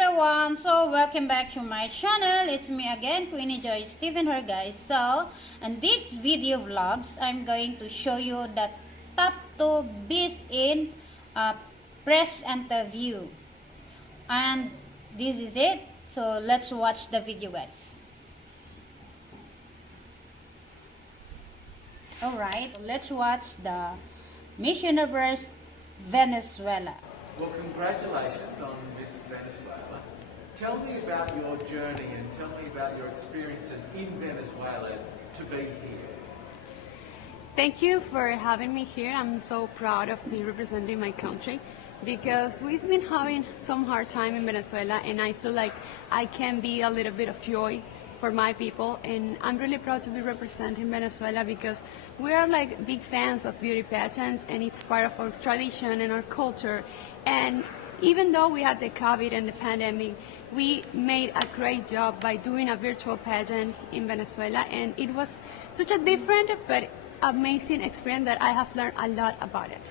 everyone, so welcome back to my channel. It's me again, Queenie Joy Stephen here, guys. So in this video vlogs, I'm going to show you the top 2 bees in press interview, and this is it. So let's watch the video, guys. Alright, let's watch the Miss Universe Venezuela. Well, congratulations on Miss Venezuela. Tell me about your journey and tell me about your experiences in Venezuela to be here. Thank you for having me here. I'm so proud of me representing my country because we've been having some hard time in Venezuela, and I feel like I can be a little bit of joy for my people, and I'm really proud to be representing Venezuela because we are like big fans of beauty pageants, and it's part of our tradition and our culture. And even though we had the COVID and the pandemic, we made a great job by doing a virtual pageant in Venezuela, and it was such a different but amazing experience that I have learned a lot about it.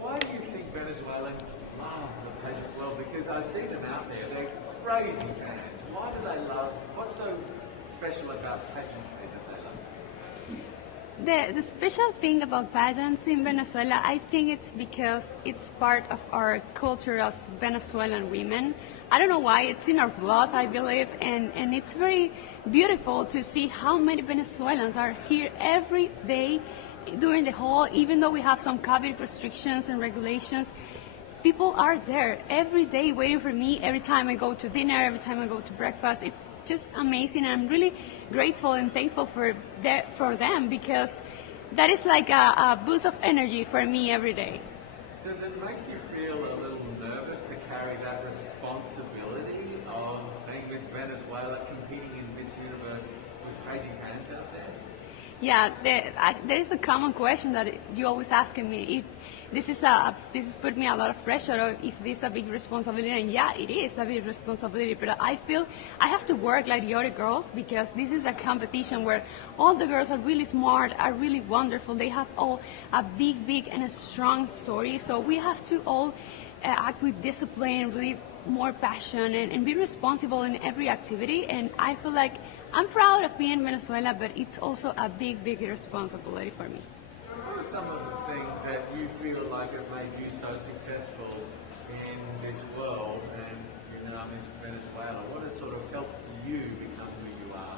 Why do you think Venezuelans love the pageant world? Because I've seen them out there, they're crazy fans. Why do they love, what's so special about pageantry that they love? The special thing about pageants in Venezuela, I think it's because it's part of our culture as Venezuelan women. I don't know why, it's in our blood, I believe, and it's very beautiful to see how many Venezuelans are here every day during the whole, even though we have some COVID restrictions and regulations. People are there every day waiting for me every time I go to dinner, every time I go to breakfast. It's just amazing. I'm really grateful and thankful for them because that is like a boost of energy for me every day. Does it make you feel a little nervous to carry that responsibility of being Miss Venezuela, competing in Miss Universe with crazy fans out there? Yeah, there is a common question that you always asking me, if this is put me a lot of pressure, or if this is a big responsibility. And yeah, it is a big responsibility, but I feel I have to work like the other girls because this is a competition where all the girls are really smart, are really wonderful. They have all a big and a strong story. So we have to all act with discipline, really more passion, and be responsible in every activity. And I feel like I'm proud of being in Venezuela, but it's also a big responsibility for me. What are some of the things that you feel like have made you so successful in this world and Miss Venezuela? What has sort of helped you become who you are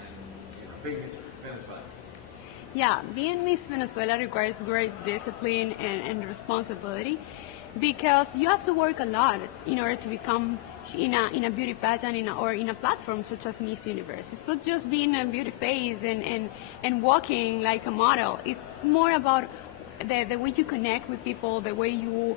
and being Miss Venezuela? Yeah, being Miss Venezuela requires great discipline and responsibility because you have to work a lot in order to become in a beauty pageant or in a platform such as Miss Universe. It's not just being a beauty face and walking like a model. It's more about the way you connect with people, the way you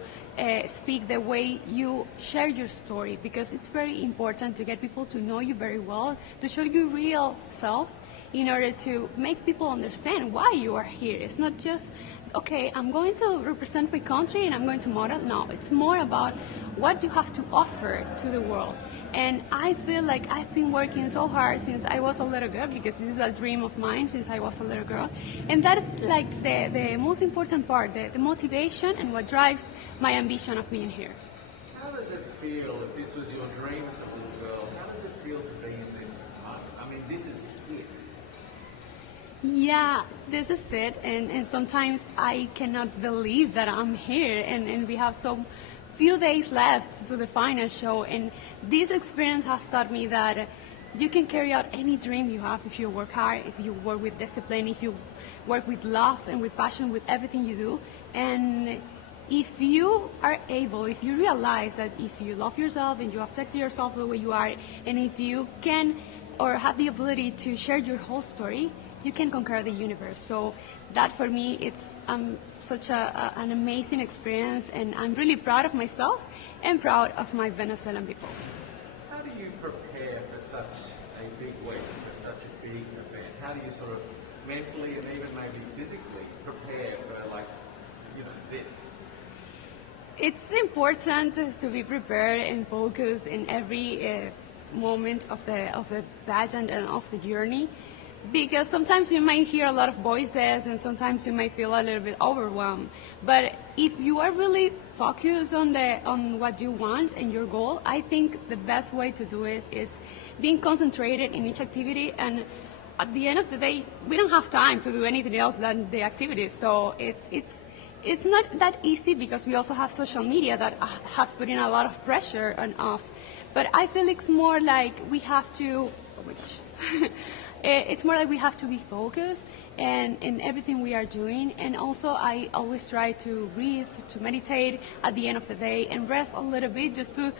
speak, the way you share your story, because it's very important to get people to know you very well, to show your real self in order to make people understand why you are here. It's not just, okay, I'm going to represent my country and I'm going to model. No, it's more about what you have to offer to the world. And I feel like I've been working so hard since I was a little girl, because this is a dream of mine since I was a little girl. And that's like the most important part, the motivation and what drives my ambition of being here. How does it feel, if this was your dream as a little girl, how does it feel to be in this moment? I mean, this is it. Yeah, this is it, and sometimes I cannot believe that I'm here, and we have so few days left to the final show, and this experience has taught me that you can carry out any dream you have if you work hard, if you work with discipline, if you work with love and with passion with everything you do. And if you are able, if you realize that if you love yourself and you accept yourself the way you are, and if you can or have the ability to share your whole story, you can conquer the universe. So that for me, it's such an amazing experience, and I'm really proud of myself and proud of my Venezuelan people. How do you prepare for such a big week, for such a big event? How do you sort of mentally and even maybe physically prepare for this? It's important to be prepared and focused in every moment of the pageant and of the journey. because sometimes you might hear a lot of voices and sometimes you might feel a little bit overwhelmed. But if you are really focused on what you want and your goal, I think the best way to do is being concentrated in each activity. And at the end of the day, we don't have time to do anything else than the activities. So it's not that easy because we also have social media that has put in a lot of pressure on us. But I feel it's more like we have to, oh my gosh. It's more like we have to be focused and in everything we are doing. And also I always try to breathe, to meditate at the end of the day and rest a little bit just to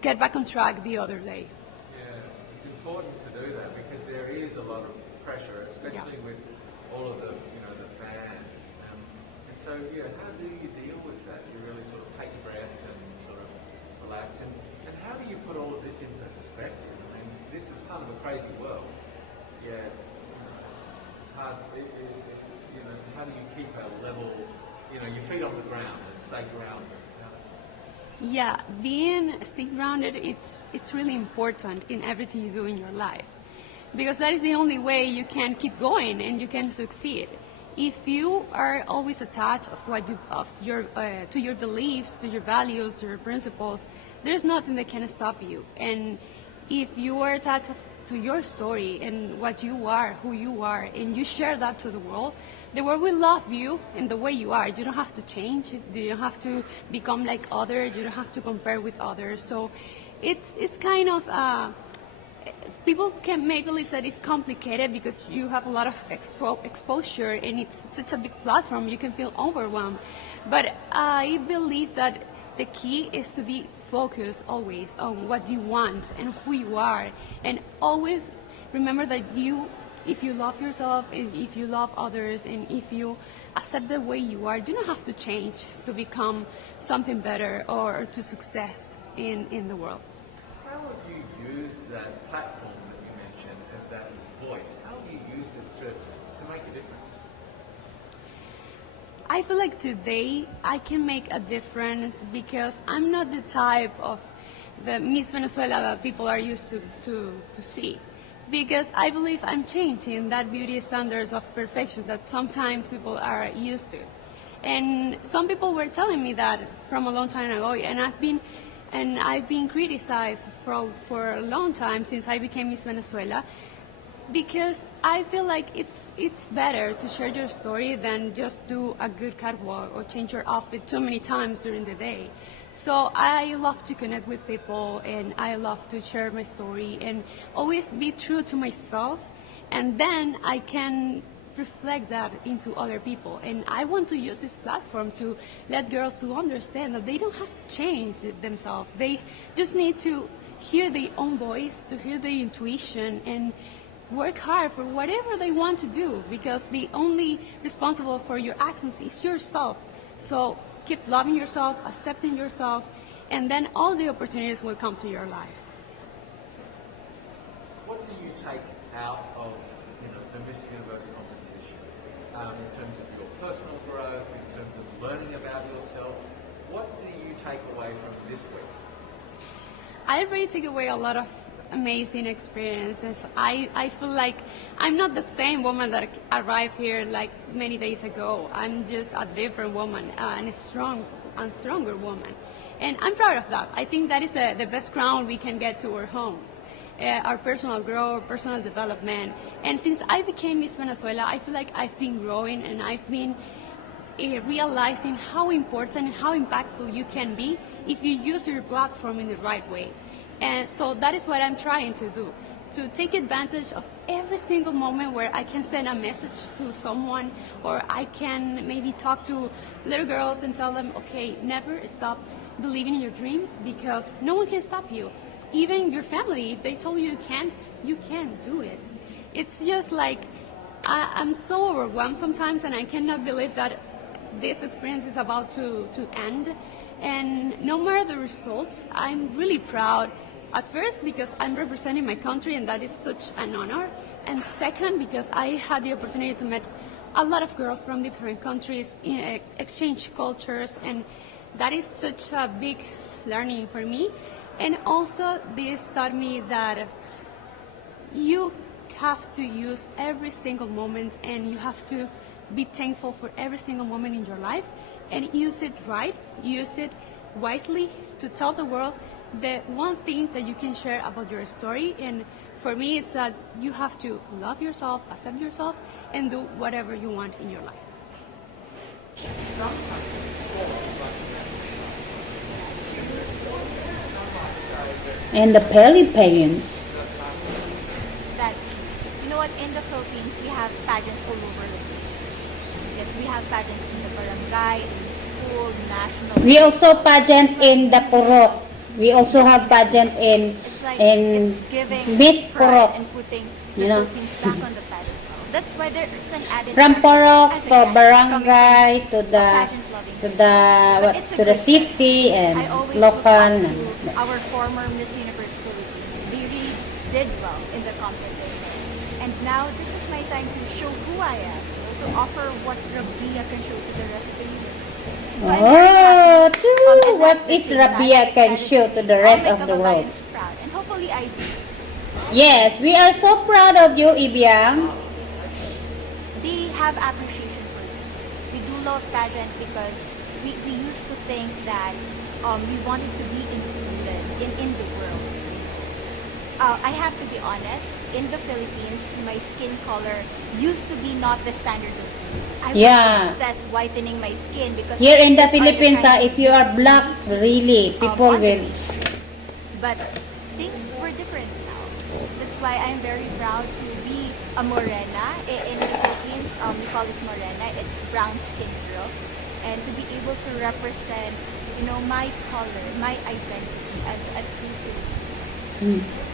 get back on track the other day. Yeah, it's important to do that because there is a lot of pressure, especially with all of the, the fans. And so, how do you deal with that? You really sort of take a breath and sort of relax. And how do you put all of this in perspective? I mean, this is kind of a crazy world. Yeah, it's hard. How do you keep a level, your feet on the ground and stay grounded? Yeah, staying grounded, it's really important in everything you do in your life, because that is the only way you can keep going and you can succeed. If you are always attached to your beliefs, to your values, to your principles, there's nothing that can stop you. And if you are attached to your story and what you are, who you are, and you share that to the world will love you in the way you are. You don't have to change. You don't have to become like others. You don't have to compare with others. So it's kind of, people may believe that it's complicated because you have a lot of exposure and it's such a big platform, you can feel overwhelmed. But I believe that the key is to be focused always on what you want and who you are, and always remember that if you love yourself, and if you love others, and if you accept the way you are, you don't have to change to become something better or to success in the world. How have you used that platform that you mentioned, of that voice? How have you used it to make a difference? I feel like today I can make a difference because I'm not the type of the Miss Venezuela that people are used to see. Because I believe I'm changing that beauty standards of perfection that sometimes people are used to. And some people were telling me that from a long time ago, and I've been criticized for a long time since I became Miss Venezuela, because I feel like it's better to share your story than just do a good catwalk or change your outfit too many times during the day. So I love to connect with people, and I love to share my story and always be true to myself, and then I can reflect that into other people. And I want to use this platform to let girls to understand that they don't have to change themselves. They just need to hear their own voice, to hear their intuition, and work hard for whatever they want to do, because the only responsible for your actions is yourself. So keep loving yourself, accepting yourself, and then all the opportunities will come to your life. What do you take out of the Miss Universe competition in terms of your personal growth, in terms of learning about yourself? What do you take away from this week? I already take away a lot of amazing experiences. I feel like I'm not the same woman that arrived here like many days ago. I'm just a different woman, and a stronger woman. And I'm proud of that. I think that is the best crown we can get to our homes. Our personal growth, personal development. And since I became Miss Venezuela, I feel like I've been growing, and I've been realizing how important and how impactful you can be if you use your platform in the right way. And so that is what I'm trying to do, to take advantage of every single moment where I can send a message to someone, or I can maybe talk to little girls and tell them, okay, never stop believing in your dreams, because no one can stop you. Even your family, if they told you you can't do it. It's just like, I'm so overwhelmed sometimes, and I cannot believe that this experience is about to end. And no matter the results, I'm really proud. At first, because I'm representing my country, and that is such an honor. And second, because I had the opportunity to meet a lot of girls from different countries, exchange cultures, and that is such a big learning for me. And also, this taught me that you have to use every single moment, and you have to be thankful for every single moment in your life and use it right, use it wisely to tell the world the one thing that you can share about your story. And for me, it's that you have to love yourself, accept yourself, and do whatever you want in your life. And the Philippines. That's you know what, in the Philippines we have pageants all over the place. Yes, we have pageants in the barangay, in the school, national. We also pageant in the Purok. We also have pageant in It's like in it's giving Miss pride Purok. and putting the You know. Philippines back on the pedestal. That's why there is an added From pressure Purok as a to candidate barangay coming to from the a pageant-loving to the But what, it's a to the good city thing. and I always local. look up to our former Miss Universe Philippines. They really did well in the competition. And now this is my time to show who I am, to offer what Rabia can show to the rest of the universe. So I'm very Oh, happy. true. And What at the is same Rabia time, can excited show to the rest I'll of make the world? Kababayans proud. And hopefully I do. Yes, we are so proud of you, Ibiang. They have appreciation for it. We do love pageant because we used to think that we wanted to be included in the world. I have to be honest, in the Philippines, my skin color used to be not the standard of beauty. I was Yeah. obsessed whitening my skin because Here in the these are Philippines, kind of if you are black, really, people on will. me. But things were different now. That's why I'm very proud to be a morena. In the Philippines, we call it morena. It's brown skin girl. And to be able to represent, my color, my identity as a true Filipino.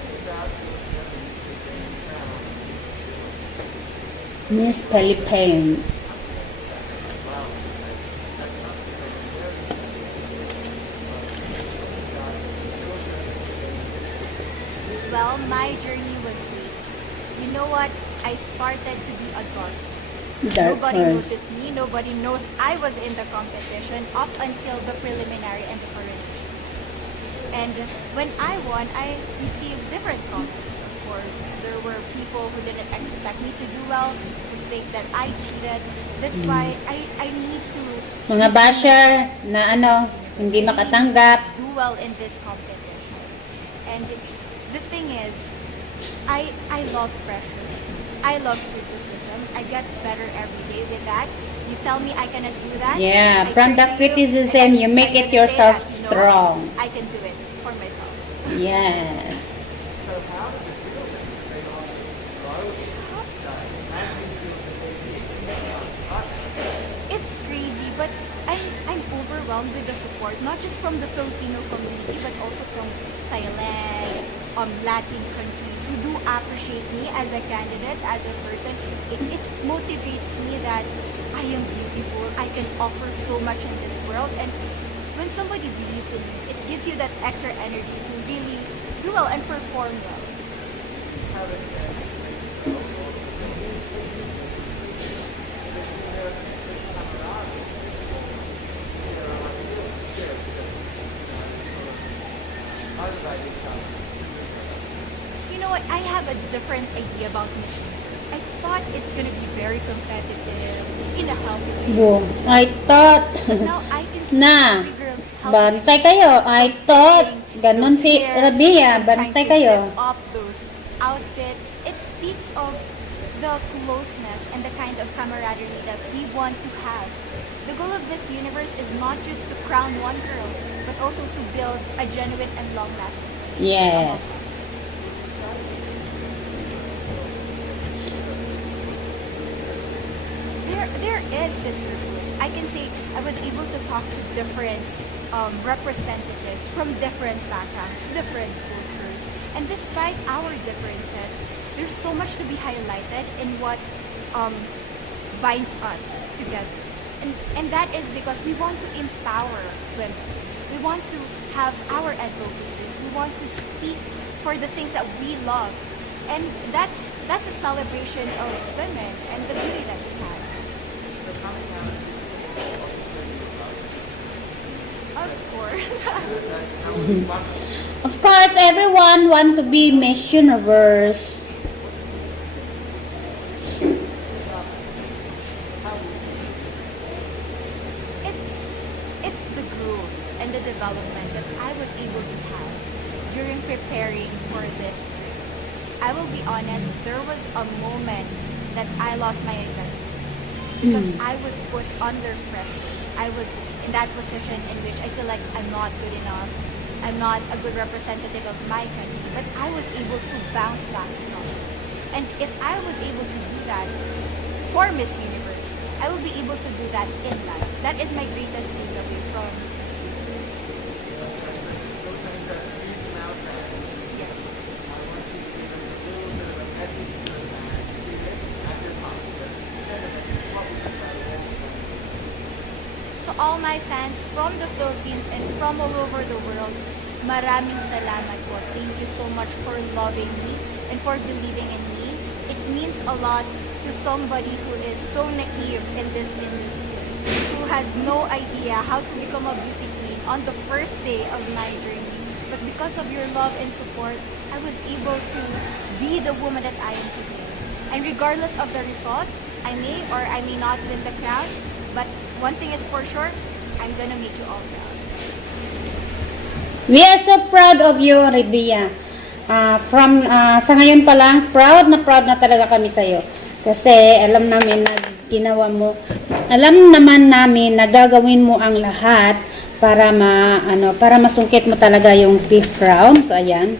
Miss Philippines. Well, my journey was great. You know what? I started to be a dark. Dark Nobody horse. noticed me. Nobody knows I was in the competition up until the preliminary and the coronation. And when I won, I received different comments. Of course, there were people who didn't expect me to do well, who think that I cheated. That's why I need to Mga basher na hindi makatanggap. do well in this competition. And the thing is, I love pressure. I love criticism. I get better every day with that. You tell me I cannot do that. Yeah, I from turn the to criticism, you and make I'm it gonna say yourself that, strong. I can do it for myself. Yes. It's crazy, but I'm overwhelmed with the support, not just from the Filipino community, but also from Thailand, Latin countries who do appreciate me as a candidate, as a person. It motivates me that I am beautiful. I can offer so much in this world, and when somebody believes in you, it gives you that extra energy to really do well and perform well. You know what? I have a different idea about Miss Universe. I thought it's gonna be very competitive in a healthy way. Boom. I thought, Now I can see na, every girl healthy. bantay kayo. I thought, ganun Those si hairs, Rabia, and bantay trying to kayo. zip up those outfits. It speaks of the closeness and the kind of camaraderie that we want to have. The goal of this universe is not just to crown one girl, but also to build a genuine and long-lasting relationship among Yes. us. There is sisterhood. I can say I was able to talk to different representatives from different backgrounds, different cultures. And despite our differences, there's so much to be highlighted in what binds us together. And that is because we want to empower women. We want to have our advocacies. We want to speak for the things that we love. And that's a celebration of women and the beauty that we have. Of course. Of course, everyone want to be Miss Universe. it's the growth and the development that I was able to have during preparing for this trip. I will be honest, there was a moment that I lost my identity because I was put under pressure. I was in that position in which I feel like I'm not good enough. I'm not a good representative of my country, but I was able to bounce back strongly. And if I was able to do that for Miss Universe, I will be able to do that in life. That is my greatest takeaway from Miss Universe. Yes. To all my fans from the Philippines and from all over the world, maraming salamat po. Thank you so much for loving me and for believing in me. It means a lot to somebody who is so naive in this industry, who has no idea how to become a beauty queen on the first day of my journey. But because of your love and support, I was able to be the woman that I am today. And regardless of the result, I may or I may not win the crown, but one thing is for sure, I'm gonna make you all proud. We are so proud of you, Rebia. Sa ngayon pa lang, proud na talaga kami sa iyo. Kasi alam namin na ginawa mo, alam naman namin na gagawin mo ang lahat para para masungkit mo talaga yung 5th round. So ayan.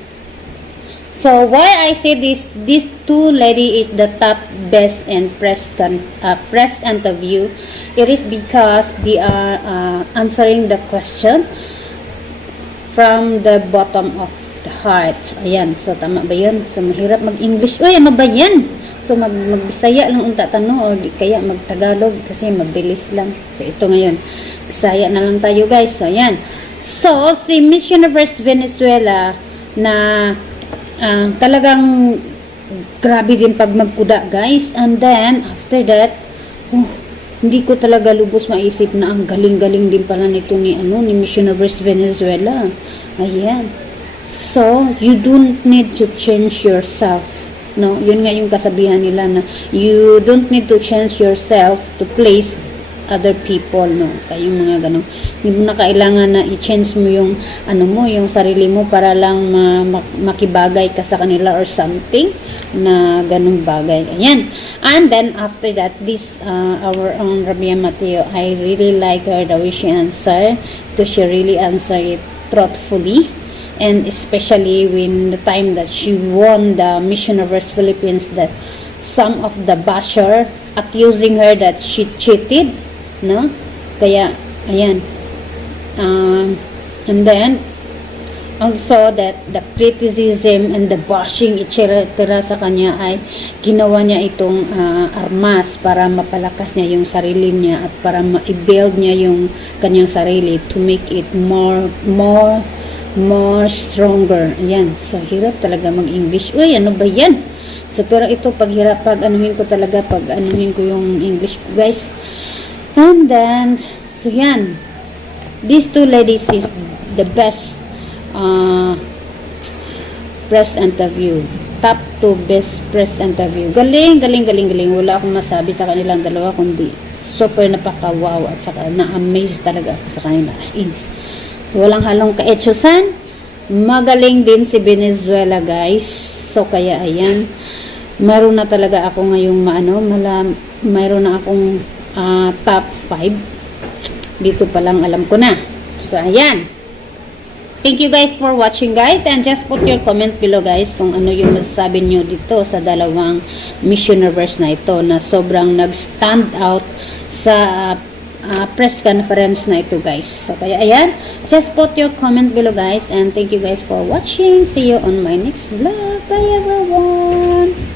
So why I say these two lady is the top best and press interview, it is because they are answering the question from the bottom of the heart. Ayan. So tama ba yun? So mahirap mag-English. Uy, ano ba yan? So mag-Bisaya lang unta tanong o di kaya mag-Tagalog kasi mabilis lang. So ito ngayon. Bisaya na lang tayo guys. So ayan. So si Miss Universe Venezuela na talagang grabe din pag magkuda guys. And then after that, hindi ko talaga lubos maisip na ang galing-galing din pala nito ni Miss Universe Venezuela. Ayan. So you don't need to change yourself. No, yun nga yung kasabihan nila na you don't need to change yourself to please other people, no. Kayong mga ganun. Hindi mo na kailangan na i-change mo yung yung sarili mo para lang makibagay ka sa kanila or something na ganung bagay. Ayan. And then after that, this our own Rabia Mateo, I really like her the way she answer, because she really answer it truthfully. And especially when the time that she won the Miss Universe Philippines, that some of the basher accusing her that she cheated, no? Kaya, ayan. And then, also that the criticism and the bashing, etc. sa kanya ay ginawa niya itong armas para mapalakas niya yung sarili niya at para ma-build niya yung kanyang sarili to make it more stronger. Ayan. So, hirap talaga mag-English. Uy, ano ba yan? So, pero ito, pag anuhin ko talaga, pag anuhin ko yung English ko, guys. And then, so yan. These two ladies is the best press interview. Top 2 best press interview. Galing. Wala akong masabi sa kanilang dalawa, kundi super napaka-wow at saka na-amaze talaga ako sa kanila. As in, walang halong kaetsusan. Magaling din si Venezuela, guys. So, kaya ayan. Mayroon na talaga ako ngayong mayroon na akong top 5. Dito pa lang alam ko na. So, ayan. Thank you guys for watching, guys. And just put your comment below, guys, kung ano yung masasabi nyo dito sa dalawang Miss Universe na ito na sobrang nag-stand out sa press conference na ito, guys. So, kaya ayan, just put your comment below, guys, and thank you guys for watching. See you on my next vlog. Bye everyone.